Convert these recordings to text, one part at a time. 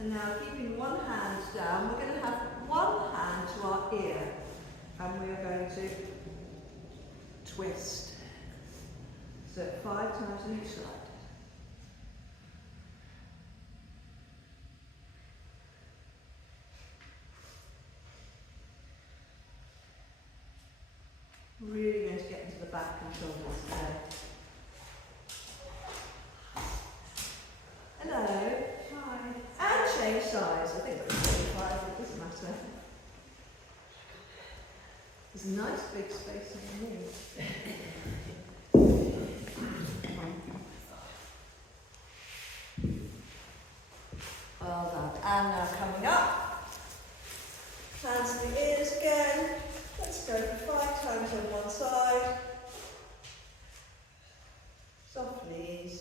And now keeping one hand down, we're going to have one hand to our ear and we are going to twist. So 5 times on each side. Really going to get into the back and shoulders today. Hello. Hi. And change size. I think that's 25, it doesn't matter. There's a nice big space underneath. Well done. And now coming up. Hands to the ears again. Let's go 5 times on one side. Soft knees.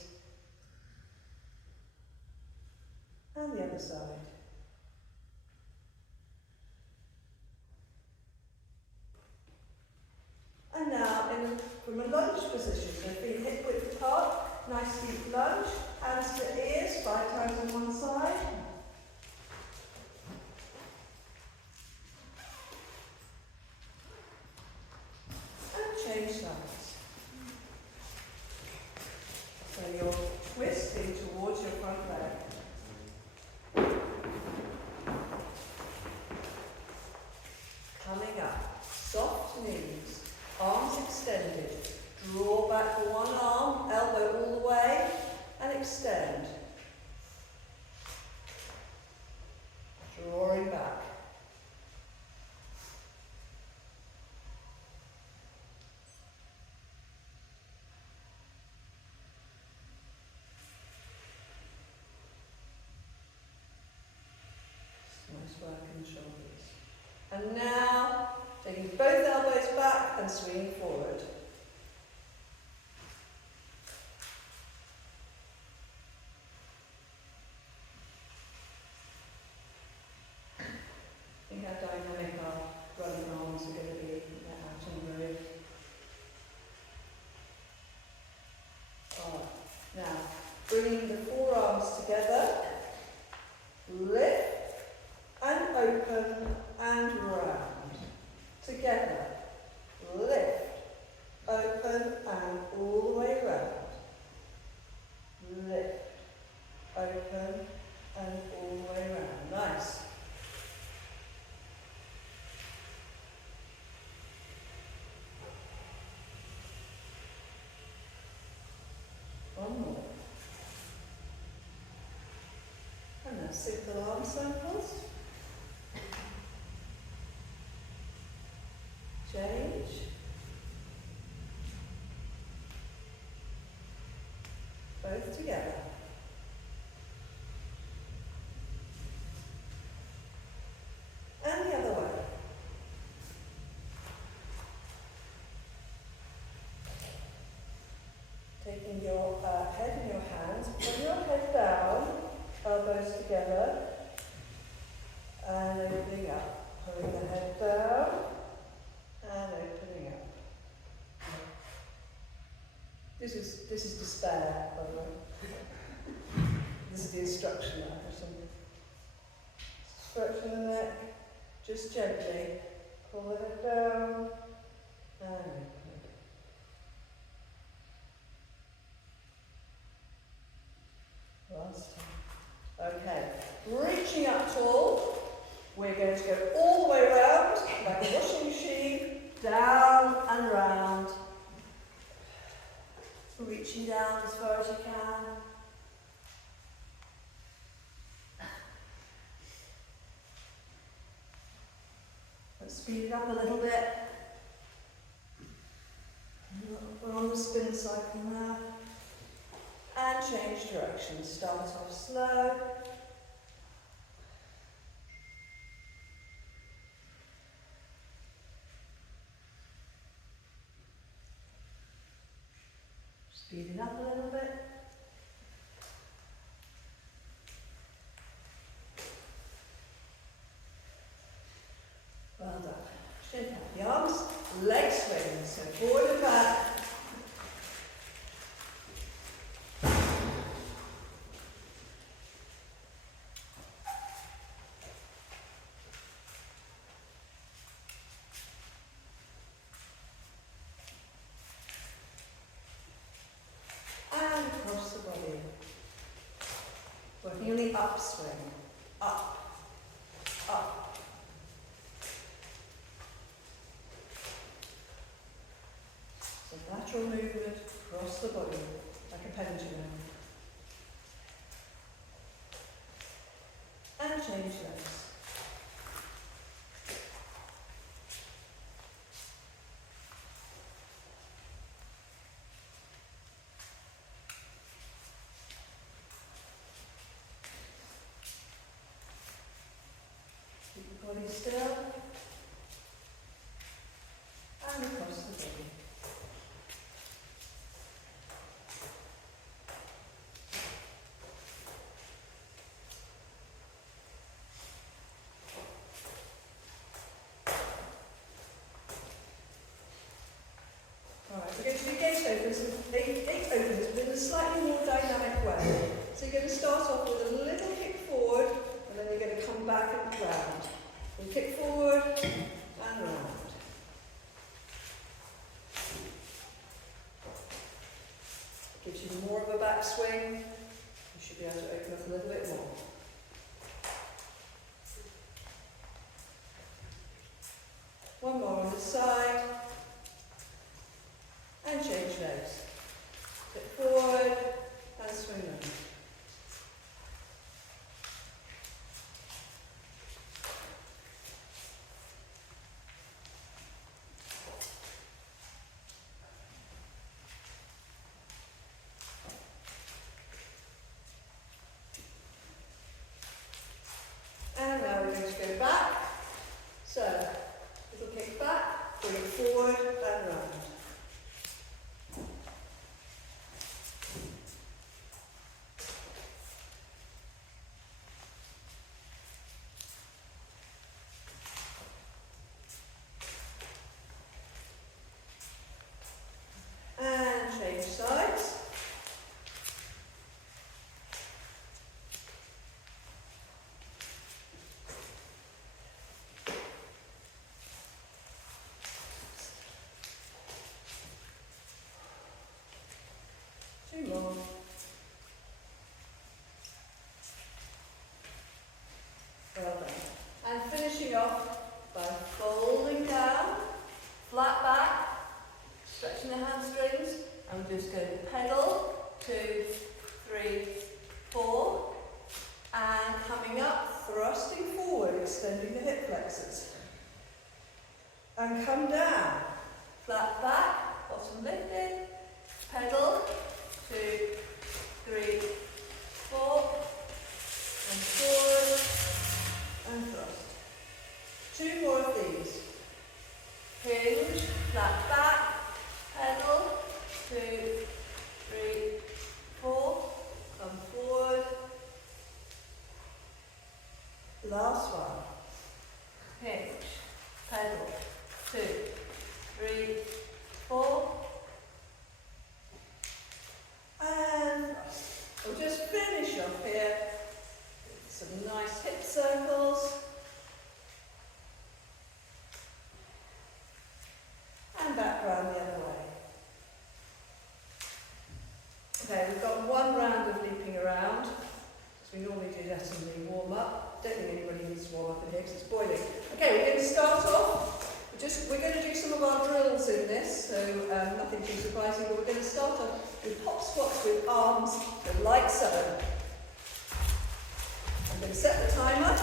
And the other side. And now from a lunge position, so feet hip width apart, nice deep lunge, hands to ears, 5 times on one side. And change sides. So you're twisting towards your front leg. Coming up, soft knees, arms extended. Draw back one arm, elbow all the way, and extend. Drawing back. Nice work in the shoulders. And now, taking both elbows back and swinging forward. Think how dynamic our running arms are going to be out on the road. Now, bringing the forearms together, lift and open and round. Together, lift, open and all the way round. Lift, open and all the way round. Nice. One more. And now simple arm circles. Change. Both together. And the other way. Taking your head in your hands, bring your head down, elbows together, and opening up. Pulling the head down, and opening up. This is despair, by the way. This is the instruction that I put on. Stretching the neck, just gently. Pull the head down, and open. Last time. Okay, reaching up tall, we're going to go all the way around, like a washing machine, down and round. Reaching down as far as you can. Let's speed it up a little bit. We're on the spin cycle now. And change direction. Start off slow. Speed it up a little bit. Well done. Shake out the arms, leg swing, so forward and back. working on the upswing. Up, up. So lateral movement across the body, like a pendulum. And change legs. Keep the body still. And across the body. Alright, we're going to do gate opens, eight opens, but in a slightly more dynamic way. So you're going to start off with a little kick forward, and then you're going to come back and round. And kick forward, and round. Gives you more of a backswing. You should be able to open up a little bit more. One more on this side. And change legs. Step forward and swing them. And now we're going to go back. So, little kick back, bring it forward and round. And change sides. Two more. Well done. And finishing off by folding down, flat back, stretching the hamstrings. I'm just going to pedal, 2, 3, 4, and coming up, thrusting forward, extending the hip flexors. And come down, flat back, bottom lifted, pedal, 2, 3, 4, and forward, and thrust. 2 more of these. Hinge, flat back, pedal, 2, 3, 4, come forward. Last one. Hinge, pedal, 2, 3, 4, and thrust. We'll just finish off here with some nice hip circles. And back round the other way. Okay, we've got one round of leaping around, as we normally do that in the warm-up. Don't think anybody needs to warm up in here because it's boiling. Okay, we're going to start off. We're going to do some of our drills in this, so nothing too surprising, but we're going to start off with hop squats with arms like so. I'm going to set the timer.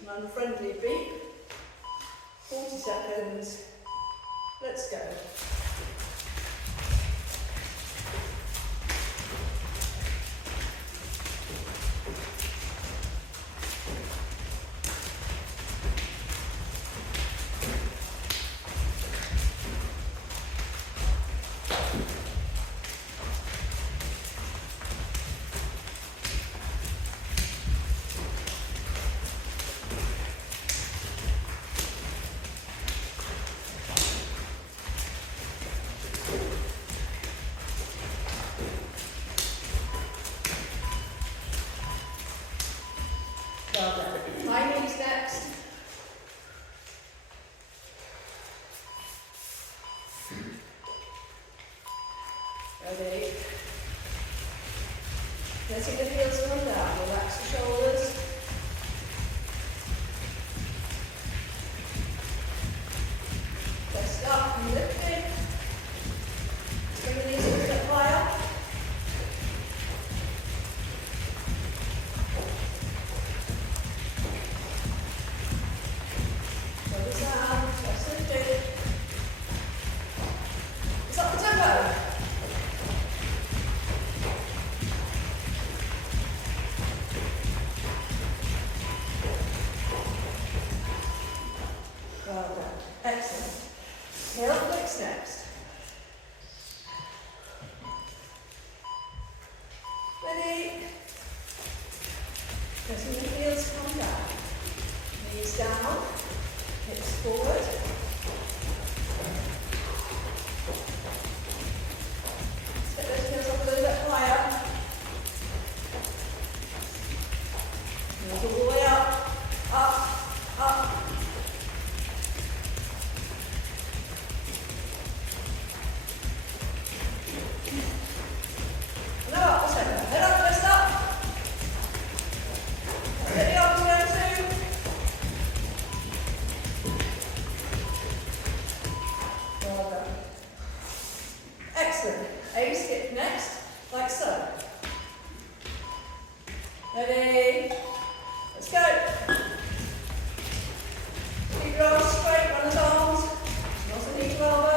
An unfriendly beep. 40 seconds. Let's go. Letting the heels come down, relax the shoulders. Press up and lift it. Bring the knees a bit higher. Shoulders down, chest lifted. It's up the tempo. Well done. Excellent. Heel flicks next. Ready? Letting the heels come down. Knees down. Hips forward. Step those heels up a little bit higher. Heels all the way up. Up. Up. Head up, twist up. Get the arms down too. Well done. Excellent. A skip next, like so. Ready? Let's go. Keep your arms straight, run his arms. Not a knee to elbow.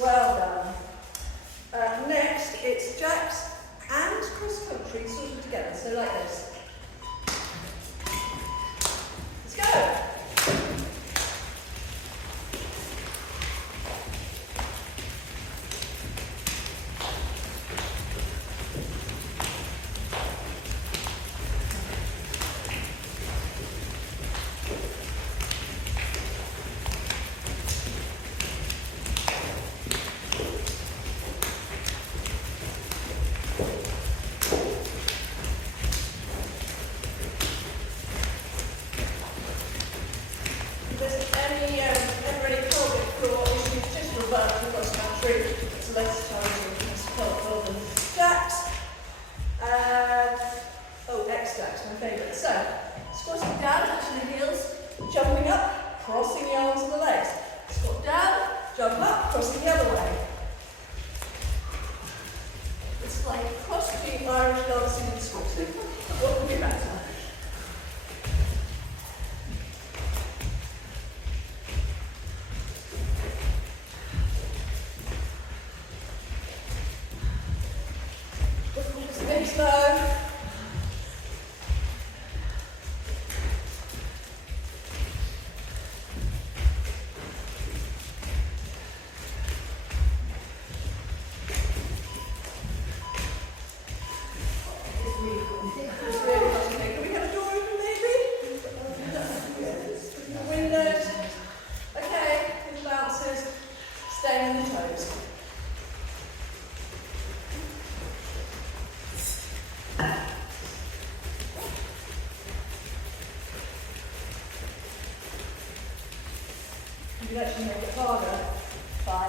Well done. Next, it's jacks and cross country sort of together, so like this. Let's go. It's less challenging, less helpful than jacks. And, X jacks, my favourite. So, squatting down, touching the heels, jumping up, crossing the arms and the legs. Squat down, jump up, crossing the other way. It's like cross between Irish dancing and squatting. What would be better? Slow. Can we have a door open maybe? Windows. Okay, good bounces. Stay on the toes. You can actually make it harder by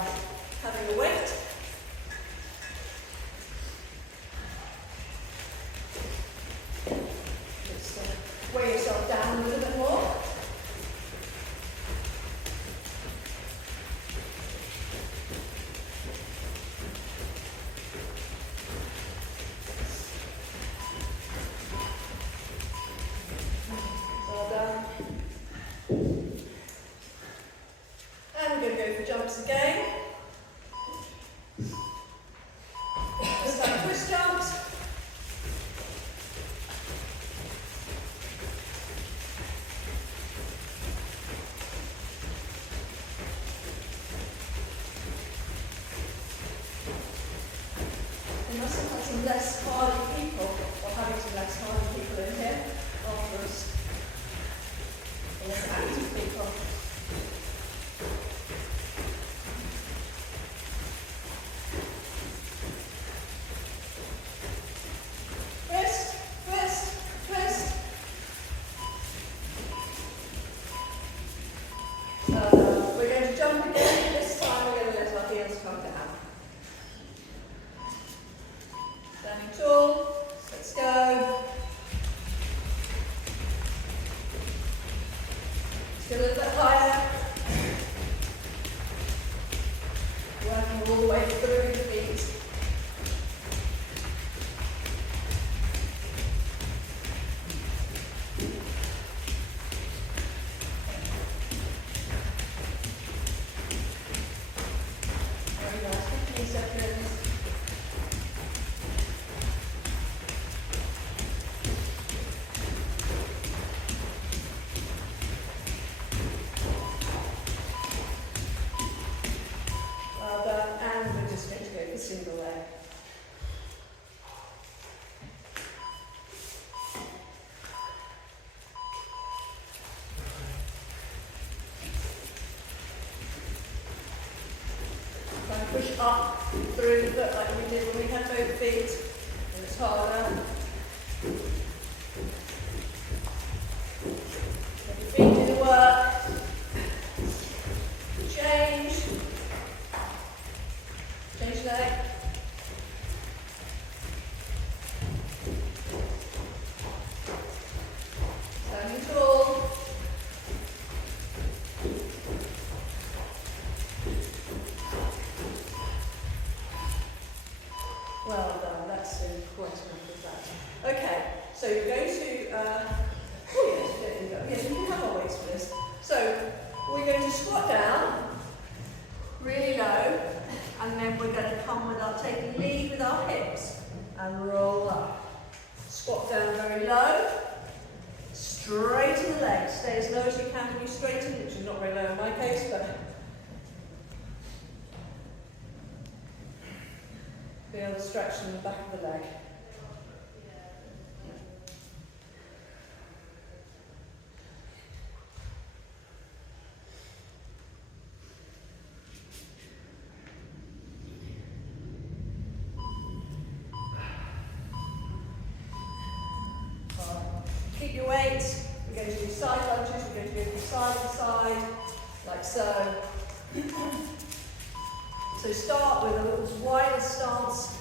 having a weight. Just weigh yourself down a little bit more. Well done. And we're going to go for less hardy people, or having some less hardy people in here afterwards. Or less active people. Twist, twist, twist. We're going to jump again. This time we're going to let our heels come down. Standing tall. Let's go. Let's get a little bit higher. Working all the way through the feet. Very nice. 15 seconds. Well done. And we're just going to go for single leg. Try and push up through the foot like we did when we had both feet. And it's harder. Let your feet do the work. Change. Change leg. Standing tall. Well done, that's quite enough of that. Okay, so you're going to, oh yes, you can have our weights for this. So we're going to squat down, really low, and then we're going to come with our, take a lead with our hips, and roll up. Squat down very low, straighten the legs, stay as low as you can to be straightened, which is not very low in my case, but feel the stretch in the back of the leg. Keep your weight. We're going to do side lunges. We're going to go from side to side, like so. So start with a little wider stance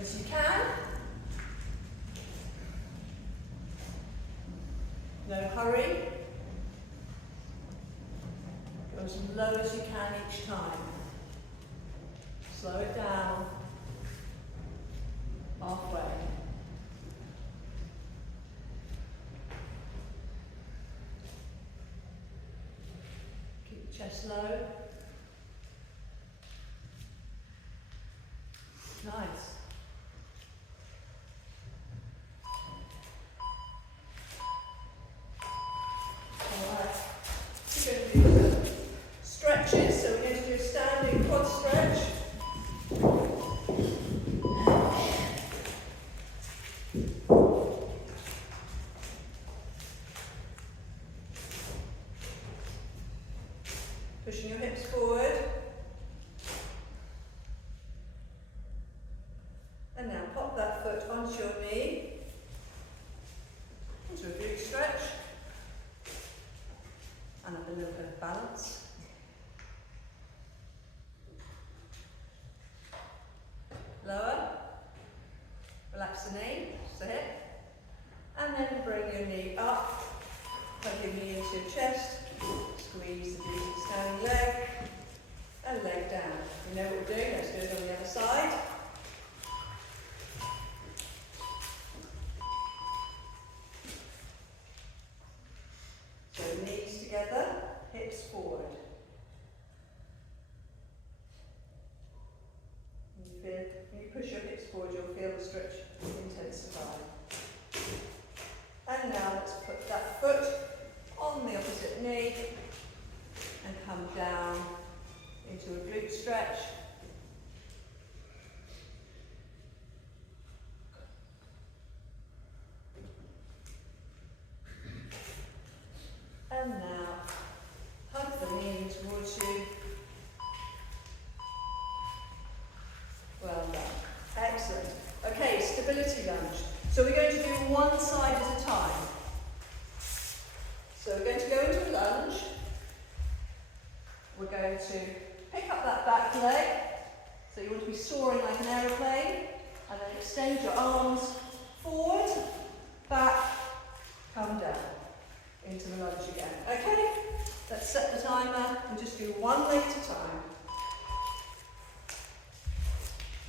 as you can. No hurry. Go as low as you can each time. Slow it down. Halfway. Keep the chest low. Nice. Alright. We're going to do some stretches. So we're going to do a standing quad stretch. Pushing your hips forward. And now pop that foot onto your knee, into a glute stretch, and have a little bit of balance. Lower, relax the knee, just the hip, and then bring your knee up, plug your knee into your chest, squeeze the glute standing leg, and leg down. You know what we're doing, let's do it on the other side. So knees together, hips forward. When you push your hips forward, you'll feel the stretch intensify. And now let's put that foot on the opposite knee and come down into a glute stretch. flexibility lunge. So we're going to do one side at a time. So we're going to go into a lunge. We're going to pick up that back leg. So you want to be soaring like an aeroplane. And then extend your arms forward, back, come down into the lunge again. Okay? Let's set the timer and just do one leg at a time.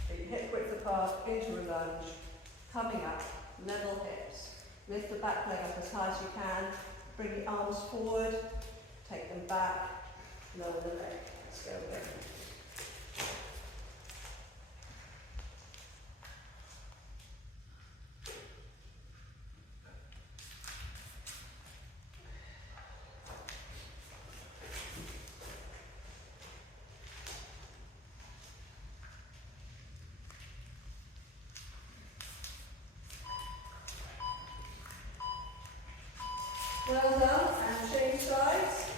Feet hip width apart into a lunge, coming up, level hips. Lift the back leg up as high as you can. Bring the arms forward, take them back, lower the leg. Let's go again. Well done, and change sides.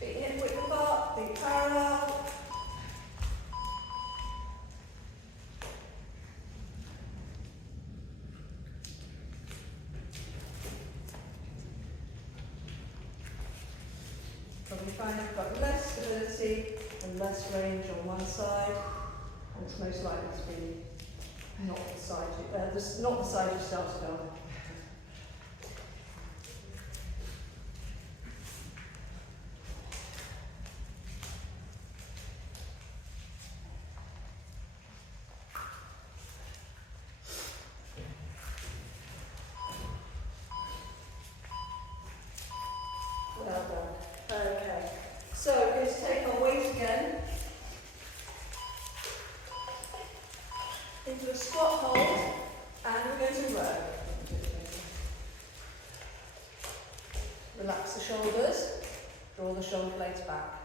Feet hip width apart, feet parallel. Probably find you've got less stability and less range on one side, and it's most likely to be not the side you started on. Well done. Okay, so we're going to take our weight again into a squat hold, and we're going to row. Relax the shoulders, draw the shoulder blades back.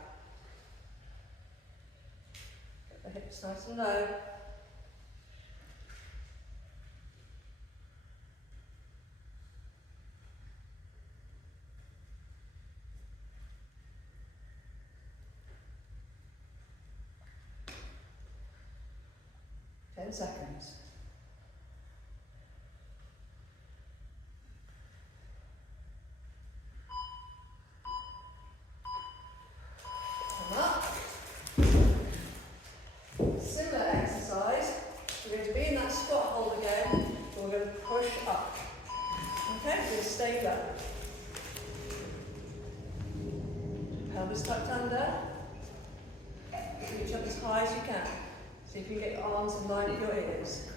Get the hips nice and low. Seconds. Come up. Similar exercise. We're going to be in that squat hold again, but we're going to push up. Okay, we're going to stay down. Pelvis tucked under. Reach up as high as you can. See if you can get your arms in line with your ears.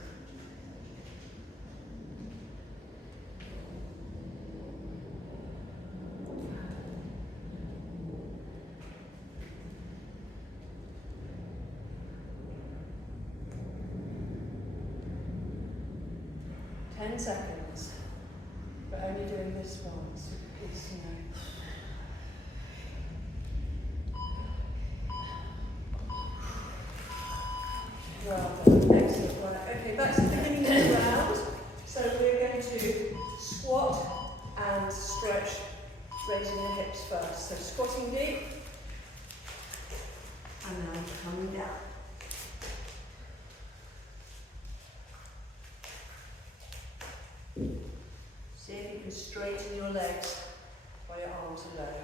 Ten seconds. We're only doing this once. It's, you know. Well done. Excellent work. Okay, back to the beginning of the round. So we're going to squat and stretch, raising the hips first. So squatting deep, and then coming down. See if you can straighten your legs while your arms are low.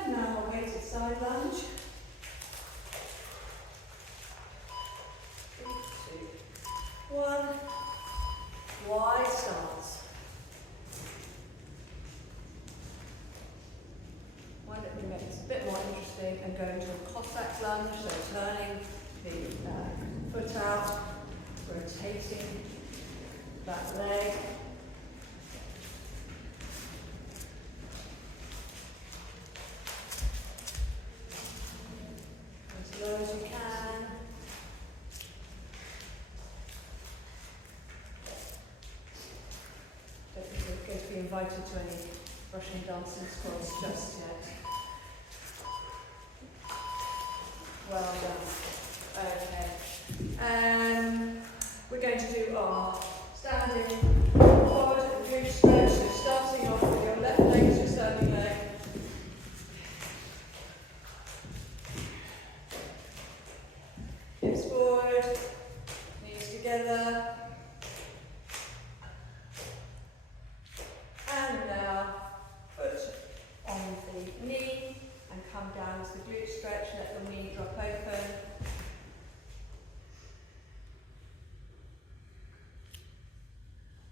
And now a weighted side lunge. 3, 2, 1. Wide stance. Why don't we make this a bit more interesting and go into a Cossack lunge, so turning the foot out, rotating that leg. As low as you can. Don't think you're going to be invited to any brushing dancing squirrels just yet. Well done. Okay. We're going to do our standing forward and glute stretch. So starting off with your left leg as your standing leg. Hips forward, knees together. And now foot on the knee and come down to the glute stretch. Let the knee drop open.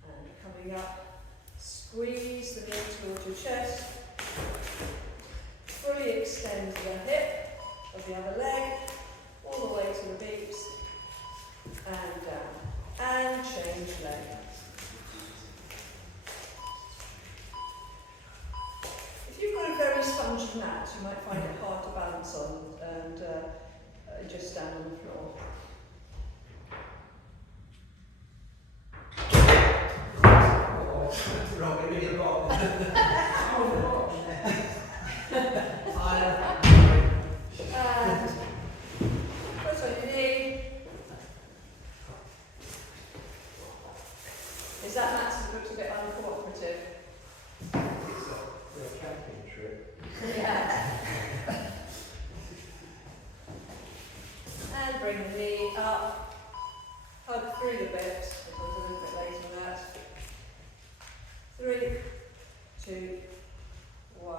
And coming up, squeeze the knee towards your chest. Fully extend the hip of the other leg, all the way to the beaks, and down. And change leg. If you've got a very spongy mat, you might find it hard to balance on and just stand on the floor. And foot on your knee. Is that mat looks a bit uncooperative? A camping trip. Yeah. And bring the knee up. Hug through the bit. We'll talk a little bit later on that. 3, 2, 1.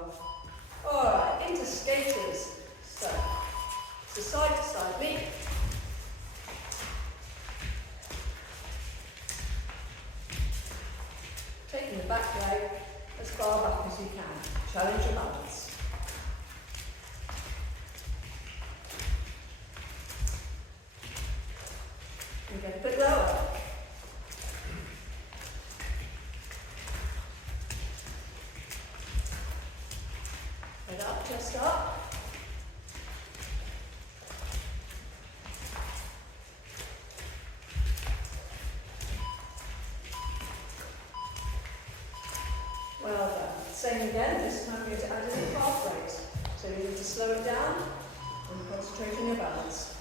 Alright, into skaters. So, it's a side to side leap. Taking the back leg as far back as you can. Challenge your balance. And get a bit lower. Head up, chest up. Well done. Same again, this time we're going to add in a calf raise. So you need to slow it down and concentrate on your balance.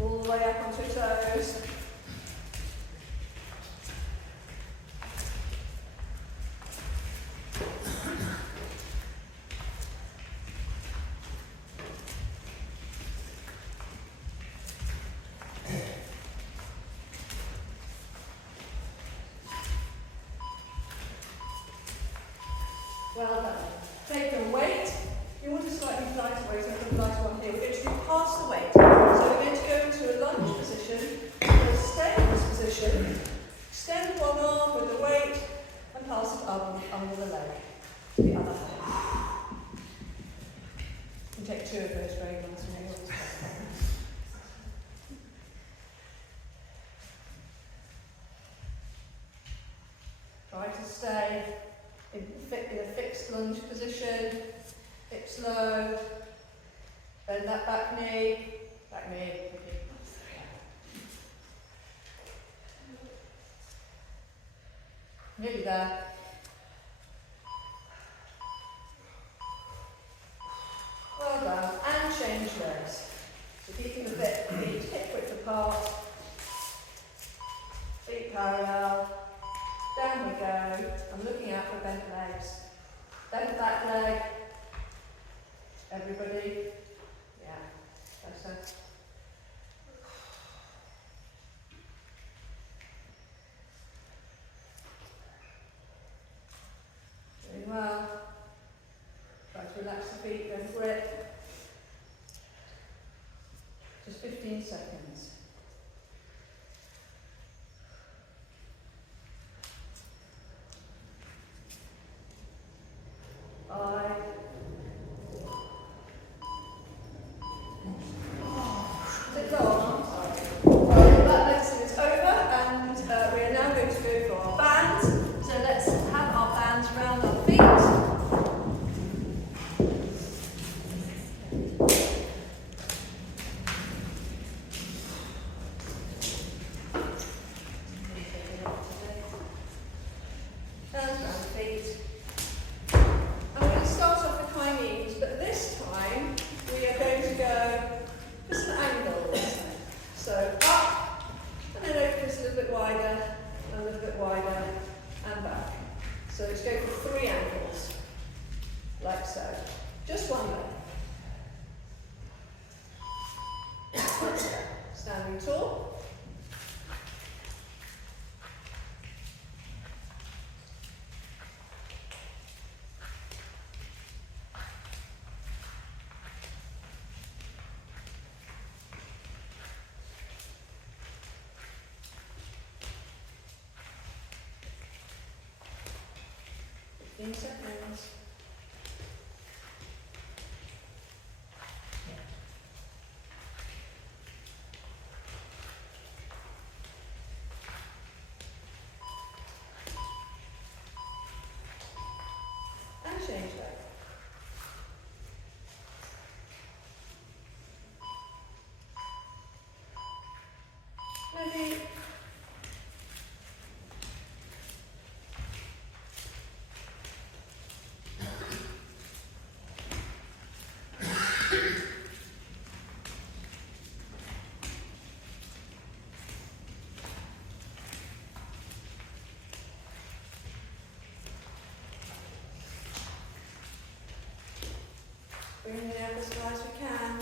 All the way up onto your toes. Well done. Take your weight. You want a slightly lighter weight, so I've got a lighter one here. We're going to do past the weight. So we're going to go into a lunge position. We're going to stay in this position. Extend one arm with the weight and pass it up under the leg to the other hand. You can take 2 of those very nice ones. Try to stay in a fixed lunge position, hips low, bend that back knee, nearly there. Well done, and change legs. So keeping the feet hip width apart, feet parallel. Down we go. I'm looking out for bent legs. Bent back leg. Everybody. Yeah. Closer. Doing well. Try to relax the feet, then grip. Just 15 seconds. 5, So let's go for 3 ankles, like so. Just one leg. Standing tall. Seconds. And change leg. Maybe bring it up as far as we can.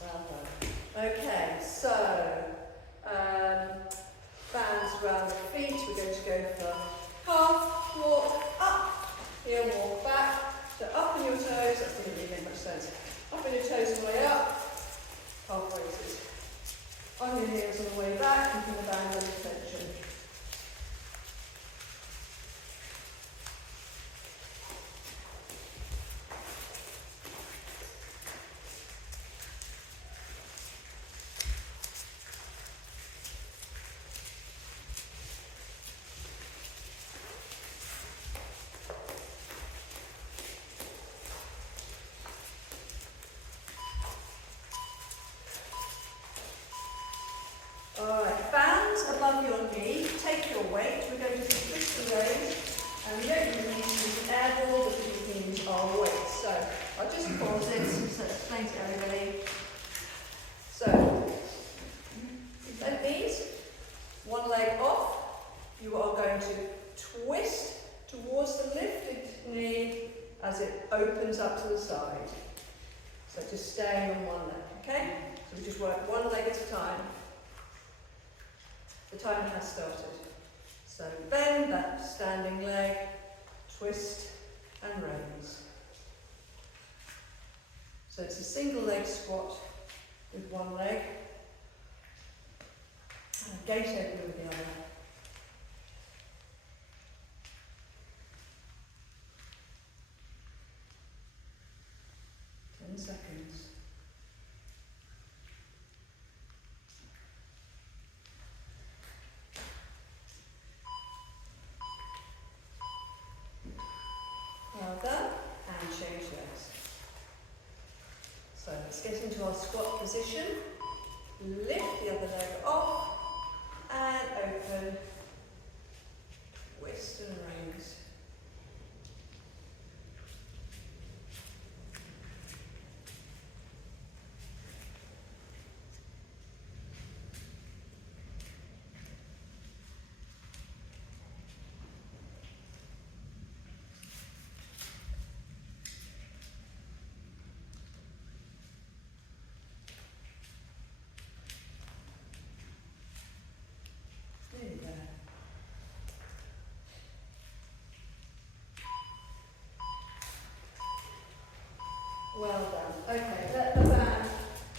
Well done. Okay, so bands around the feet. We're going to go for half walk up, heel walk back. So up on your toes. That didn't really make much sense. Up on your toes on the way up. Half raises. On your heels on the way back, keeping the band under tension. Alright, bands above your knee, take your weight, we're going to twist the legs, and we don't really need to use an air ball because we can use our weight. So, I'll just pause it so explain to everybody. So, bend knees, one leg off, you are going to twist towards the lifted knee as it opens up to the side. So just staying on one leg, okay? So we just work one leg at a time. The timer has started. So bend that standing leg, twist and raise. So it's a single leg squat with one leg and a gate open with the other. Seconds. Well done, and change legs. So let's get into our squat position. Lift the other leg off and open. Twist and raise. Well done. Okay, let the band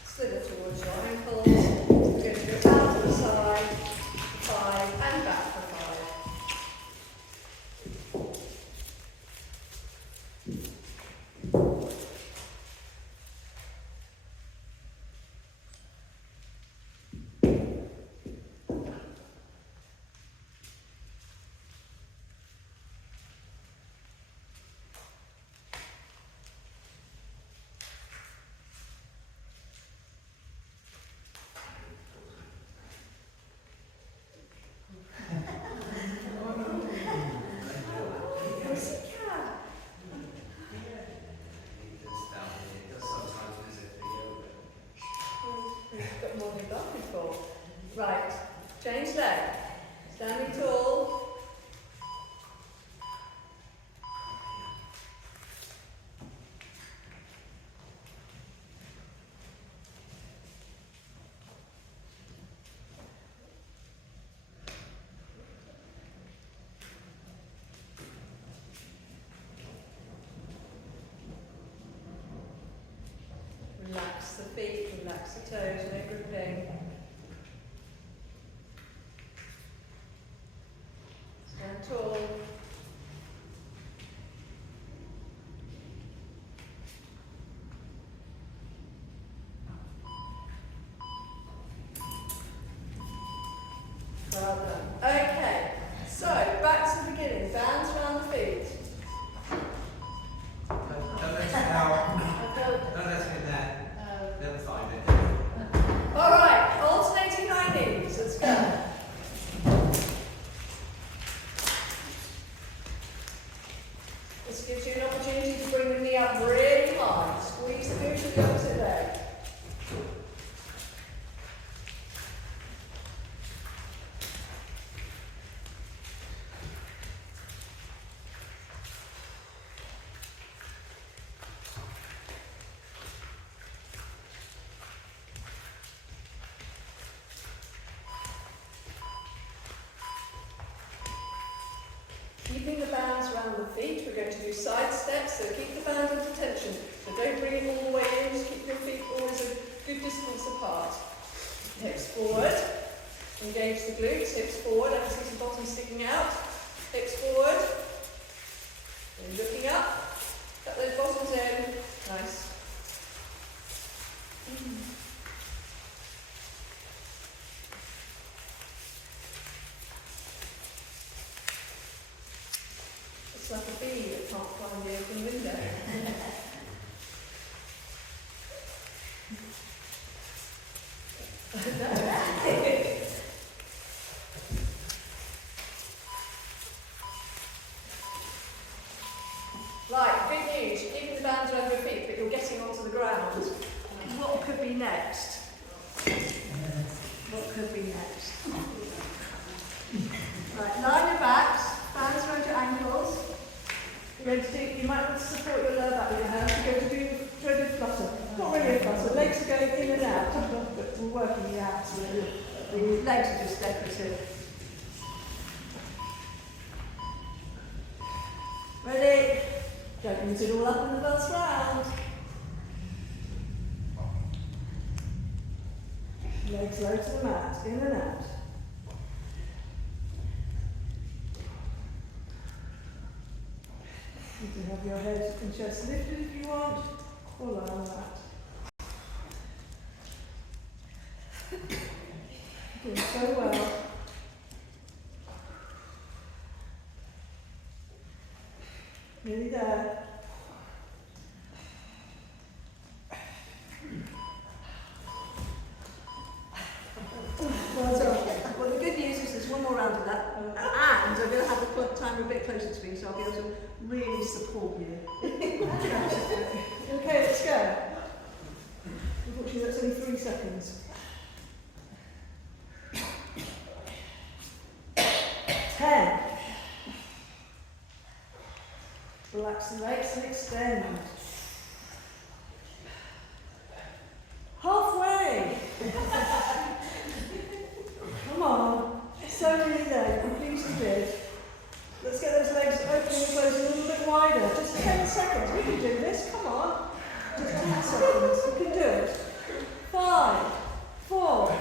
slither towards your ankles. We're going to go out to the side, 5, and back for 5. Relax the toes, no gripping. Stand tall. Well done. Okay, so back to the beginning. Bands around the feet. Don't let it out. Don't let it in there. Never find it. All right, alternating high knees. Let's go. This gives you an opportunity to bring the knee up really high. Squeeze the glute of the opposite leg. Keeping the bands around the feet, we're going to do side steps, so keep the band under tension. So don't bring it all the way in, just keep your feet always a good distance apart. Hips forward, engage the glutes, hips forward, I can see some bottom sticking out. Hips forward, and looking up, cut those bottoms in, nice. It's like a bee that can't climb the open window. Right, good news. You're keeping the bands around your feet, but you're getting onto the ground. What could be next? What could be next? Right, line your backs, bands around your ankles. You're going to do, you might want to support your lower back with your hands. You're going to do dreaded flutter. Not really a flutter. Legs are going in and out, but we're working the abs. The legs are just decorative. Ready? Don't use it all up in the first round. Legs low to the mat, in and out. You can have your head and chest lifted if you want, or lie on that. Doing so well. Nearly there. Well done. Well, the good news is there's one more round of that, and I'm going to have the timer a bit closer to me, so I'll be able to really support you. Okay, let's go. Unfortunately, that's only 3 seconds. 10. Relax the legs and extend. Halfway. Come on. So nearly there. I'm pleased you did. Let's get those legs opening and closing a little bit wider. Just 10 seconds. We can do this. Come on. Just 10 seconds. We can do it. 5, 4,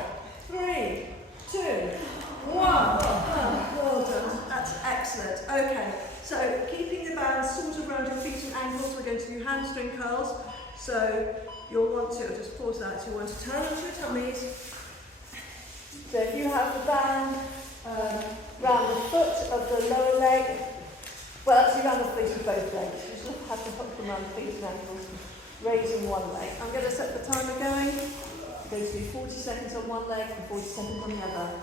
3, 2, 1. Well done. That's excellent. Okay. So keeping the bands sort of around your feet and ankles, we're going to do hamstring curls. So you'll want to, I'll just pause that, so you want to turn onto your tummies. So if you have the band round the foot of the lower leg, well actually round the feet of both legs. You just have to hook them around the feet and ankles, raising one leg. I'm going to set the timer going. I'm going to do 40 seconds on one leg and 40 seconds on the other.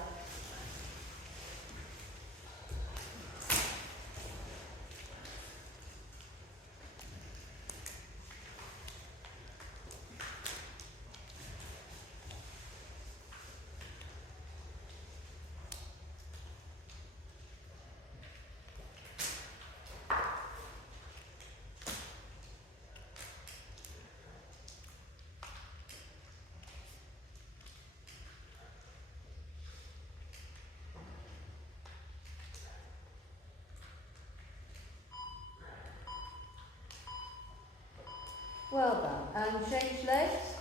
Well done. And change legs.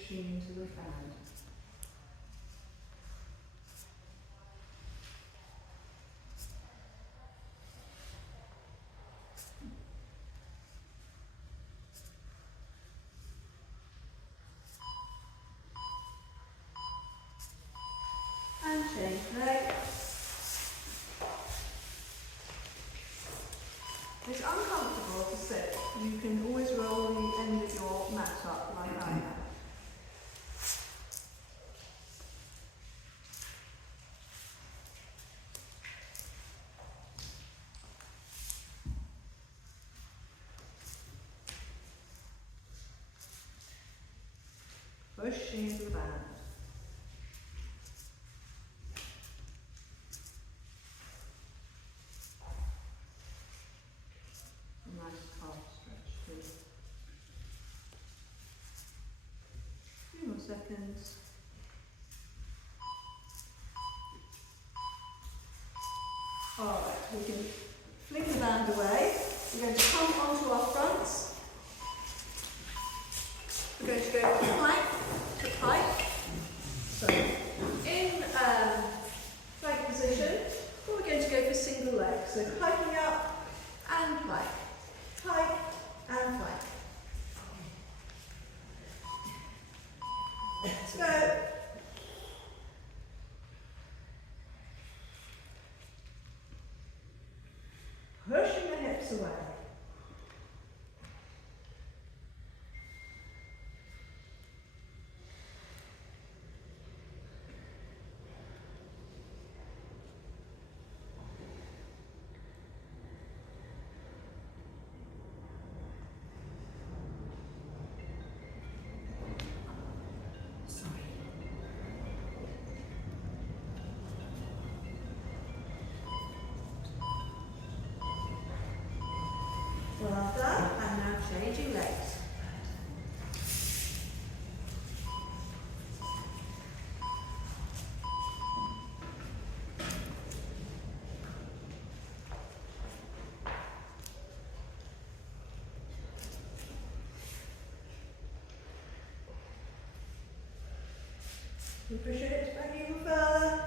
pushing into the band. And change leg. It's uncomfortable to sit. You can always roll the end of your mat up like I have. Pushing into the band. Nice calf stretch too. A few more seconds. Alright, we can fling the band away. We're going to come onto our fronts. We're going to go plank to pike. So, in plank position, we're going to go for single leg. So, piking up and plank. Pike and plank. Let's go. Pushing the hips away. Well done, and now changing legs. You push your hips back even further.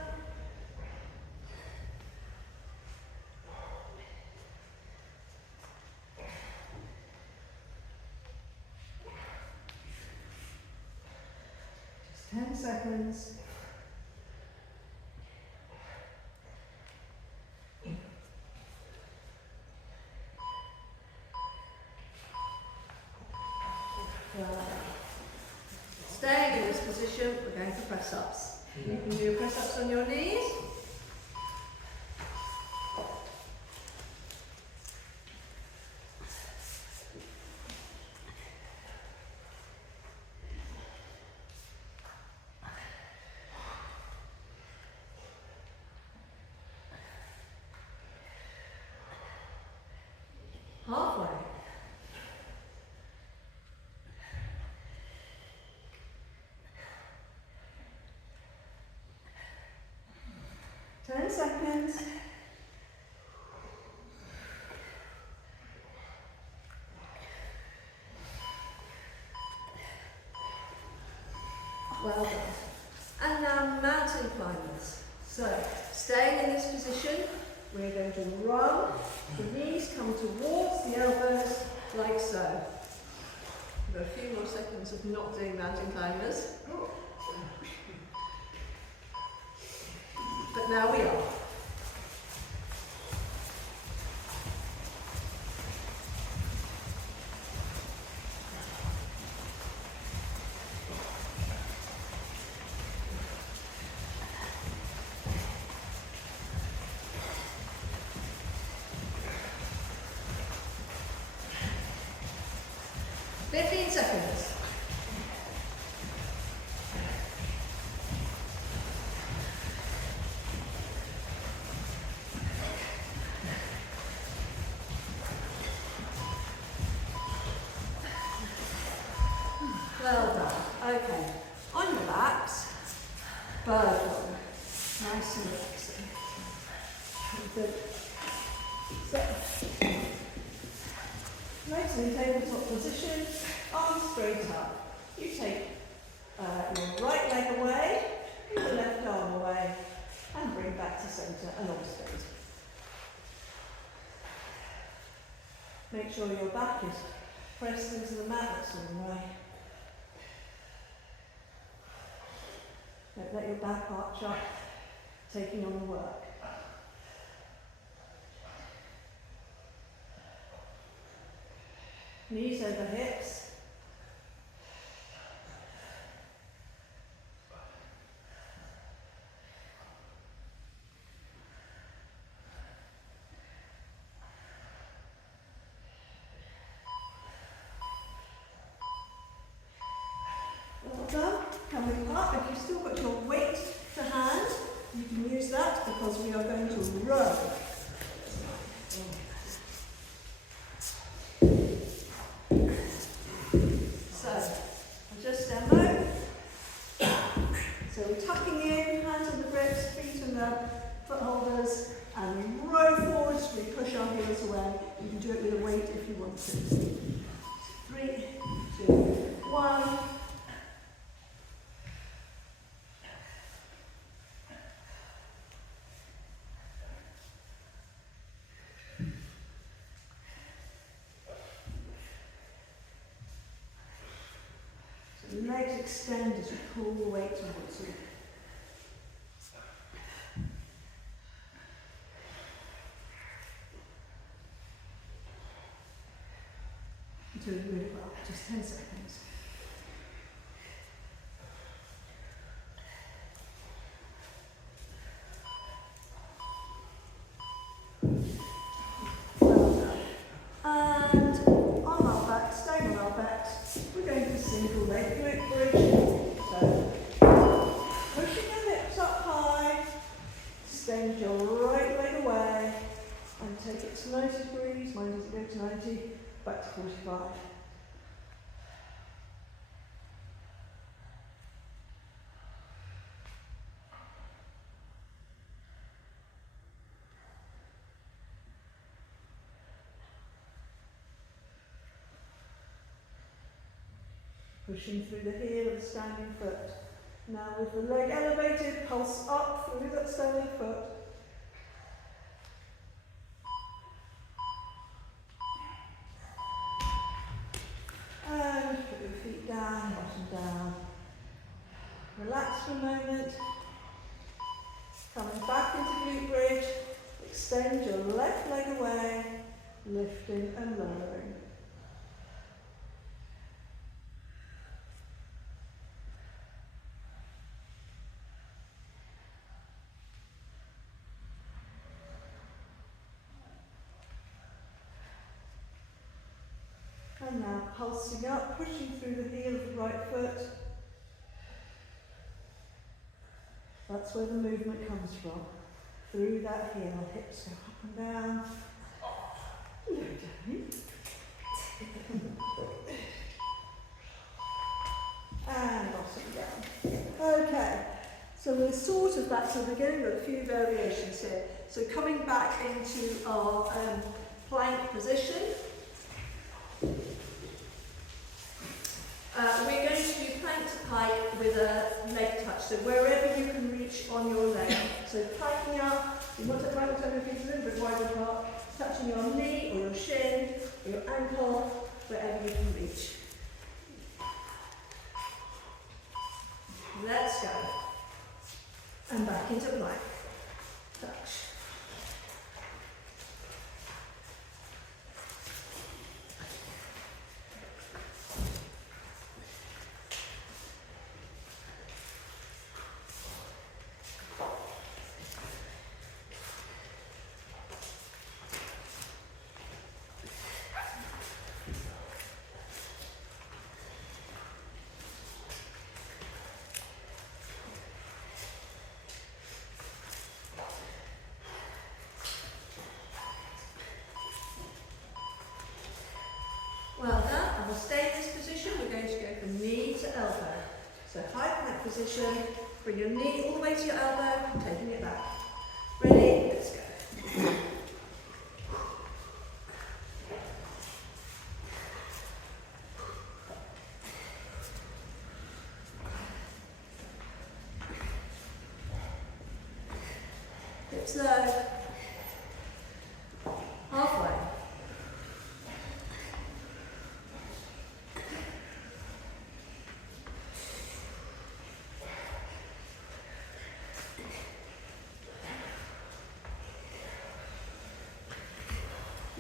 Just 10 seconds. Staying in this position, we're going for press-ups. You can do press-ups on your knees. Halfway. Ten seconds. Well done. And now mountain climbers. So, staying in this position, we're going to run. The knees come towards the elbows, like so. We've got a few more seconds of not doing mountain climbers. But now we are. Fifteen seconds. Well done. Okay. On your backs. Bird one. Nice and relaxing. Good. So, nice in tabletop position. Arms straight up. You take Your right leg away, the left arm away, and bring back to centre and on straight. Make sure your back is pressed into the mat, that's all right. Don't let your back arch up, taking on the work. Knees over hips. Well done. Coming up, if you've still got your weight to hand, you can use that because we are going to row. So, I'll just demo. So we're tucking in, hands on the grips, feet on the foot holders, and we row forwards, we push our heels away. You can do it with a weight if you want to. 3, 2, 1. So the legs extend as you pull the weight towards you. Doing really well, just 10 seconds. Well done. And on our back, staying on our backs, we're going to single leg glute bridge. So, pushing the hips up high, extend your right leg away, and take it to 90 degrees, mine doesn't go to 90, back to 45. Pushing through the heel of the standing foot. Now with the leg elevated, pulse up through that standing foot. And put your feet down, bottom down. Relax for a moment. Coming back into glute bridge. Extend your left leg away, lifting and lowering. And now pulsing up, pushing through the heel of the right foot. That's where the movement comes from. Through that heel, hips go up and down. Low down. And bottom down. Okay, so we're sort of back to the beginning with a few variations here. So coming back into our plank position. We're going to do plank to pike with a leg touch, so wherever you can reach on your leg. So piking up, you want to right turn your feet a little bit wider apart, touching your knee or your shin or your ankle, wherever you can reach. Let's go. And back into plank. Touch. Well done, and we'll stay in this position. We're going to go from knee to elbow. So high plank position, bring your knee all the way to your elbow, taking it back. Ready? Let's go.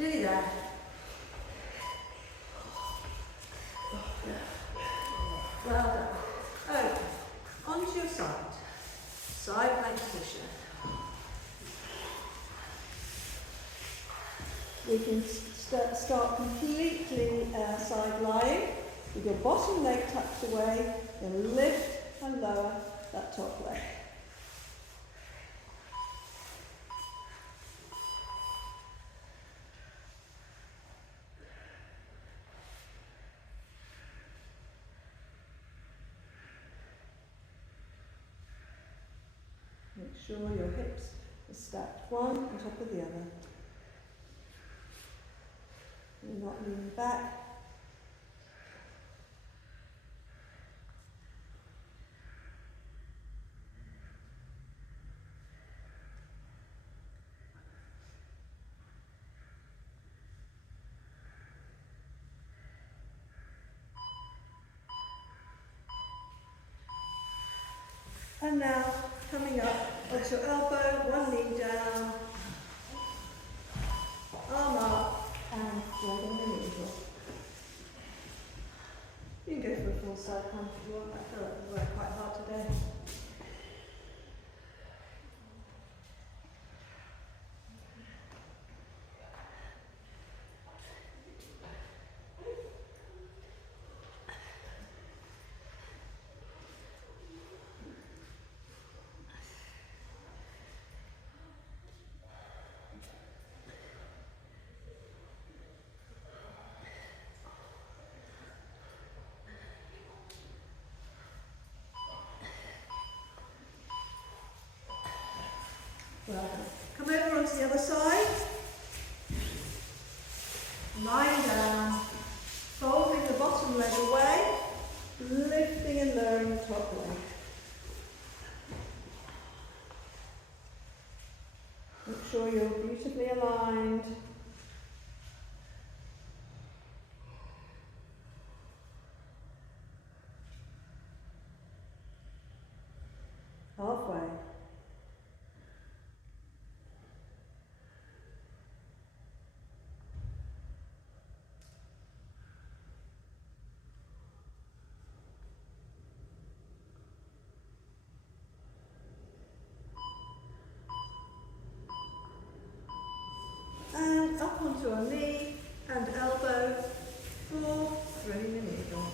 Nearly there. Well done. Okay, onto your side. Side plank position. We can start completely side lying with your bottom leg tucked away, then lift and lower that top leg. Make sure your hips are stacked one on top of the other. You're not leaning back. And now, coming up onto your elbow, one knee down, arm up, and leg in the middle. You can go for a full side plank if you want. I feel like we worked quite hard today. Well done. Come over onto the other side. Lying down, folding the bottom leg away, lifting and lowering the top leg. Make sure you're beautifully aligned. Halfway. And up onto our knee and elbow for threading the needle.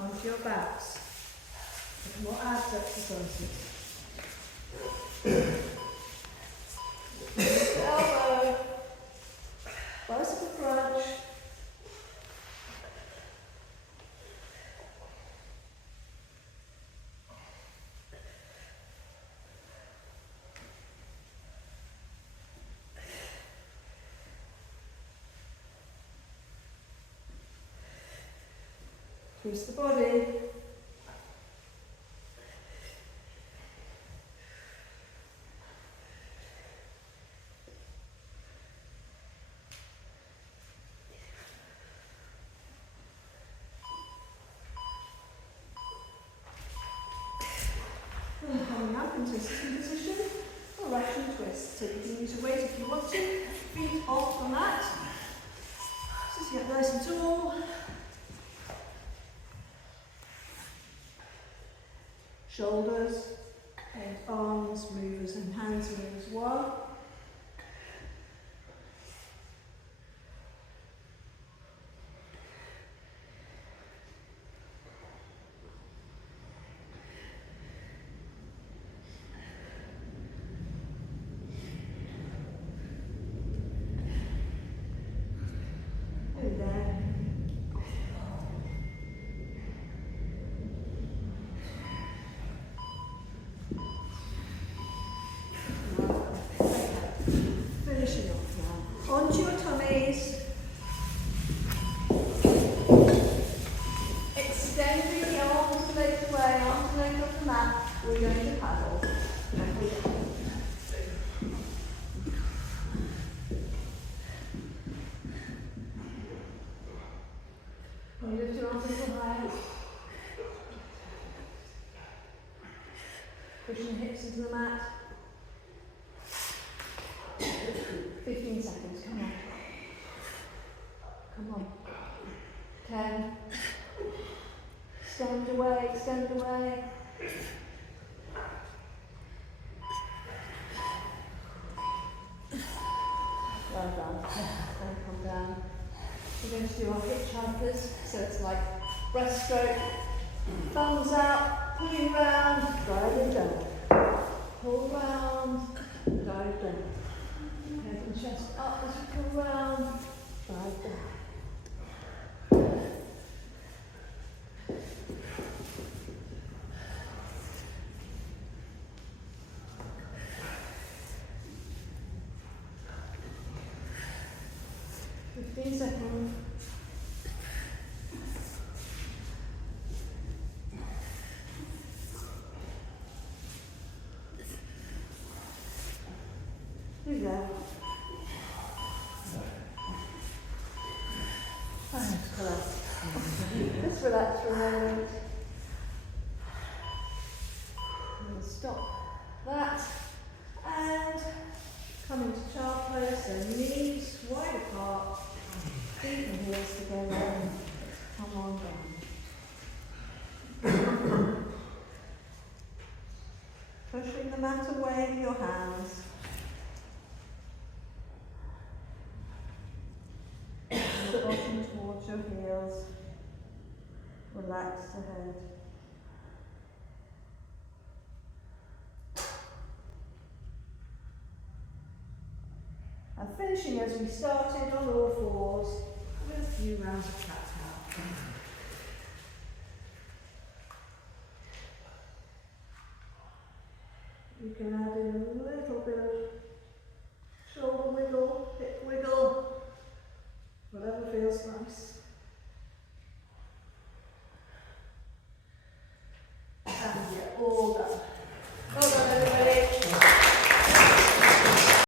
Onto your backs. More abs exercises. Elbow. Bicycle crunch. Twist the body. And coming up into a sitting position or Russian twist. So you can use a weight if you want to. Feet off the mat. Sitting up nice and tall. Shoulders and arms move and hands move as well. And then going to bring your arms and legs away, arms and legs off the mat. We're going to paddle. And we go. You lift your arms a little higher. Pushing the hips into the mat. 15 seconds, come on. Come on. 10. Stand away, stand away. Well done. And come down. We're going to do our hitchhikers, so it's like breaststroke, thumbs out, pulling round, driving down. Pull round, dive down. Head and chest up as you pull round, dive down. Seconds. Do that. Relax. Just relax for a moment. And stop that. And come into child pose, so knees wide apart. Feet and heels together. Come on down. Pushing the mat away with your hands. The bottom towards your heels. Relax the head. And finishing as we started on all fours with a few rounds of cat-cow.